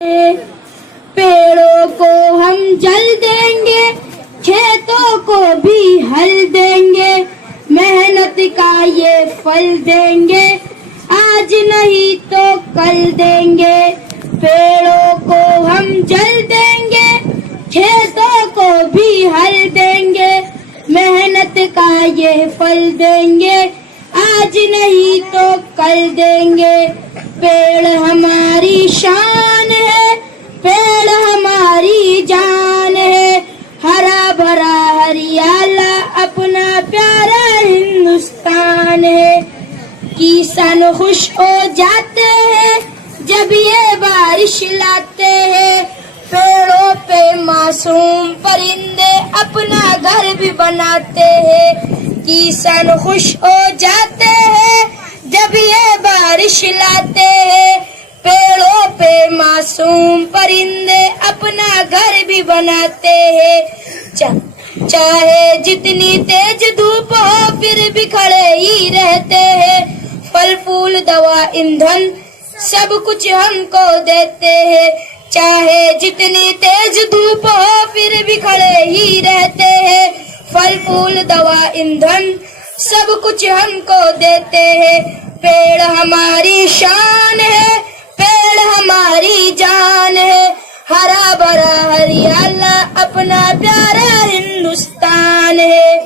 पेड़ों को हम जल देंगे, खेतों को भी हल देंगे, मेहनत का ये फल देंगे, आज नहीं तो कल देंगे। पेड़ों को हम जल देंगे, खेतों को भी हल देंगे, मेहनत का ये फल देंगे, आज नहीं तो कल देंगे। पेड़ हमारी शान है, पेड़ हमारी जान है, हरा भरा हरियाला अपना प्यारा हिंदुस्तान है। किसान खुश हो जाते हैं जब ये बारिश लाते हैं, पेड़ों पे मासूम परिंदे अपना घर भी बनाते हैं। किसान खुश हो जाते हैं जब ये बारिश लाते हैं, पेड़ों पे मासूम परिंदे अपना घर भी बनाते हैं। चाहे जितनी तेज धूप हो फिर भी खड़े ही रहते हैं, फल फूल दवा ईंधन सब कुछ हमको देते हैं। चाहे जितनी तेज धूप हो फिर भी खड़े ही रहते हैं, फल फूल दवा ईंधन सब कुछ हमको देते हैं। पेड़ हमारी शान है, पेड़ हमारी जान है, हरा भरा हरियाला अपना प्यारा हिंदुस्तान है।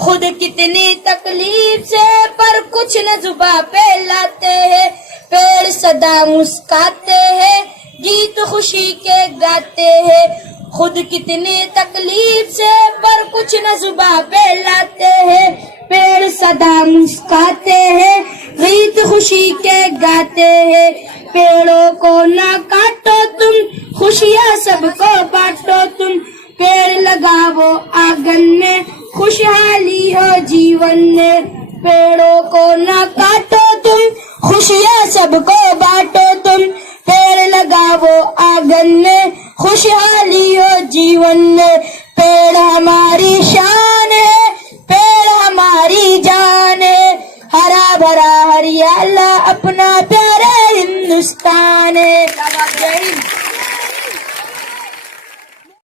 खुद कितनी तकलीफ से पर कुछ न जुबां पे लाते हैं, पेड़ सदा मुस्काते हैं, गीत खुशी के गाते हैं। खुद कितनी तकलीफ से पर कुछ न जुबां पे लाते हैं, पेड़ सदा मुस्काते हैं, गीत खुशी के गाते हैं। पेड़ों को ना काटो तुम, खुशियाँ सबको बांटो तुम, पेड़ लगाओ आंगन में, खुशहाली हो जीवन में। पेड़ों को ना काटो तुम, खुशियाँ सबको बांटो तुम, पेड़ लगाओ आंगन में, खुशहाली हो जीवन में। पेड़ हमारी शान है, पेड़ हमारी जान है, हरा भरा हरियाला अपना प्यारा हिंदुस्तान है।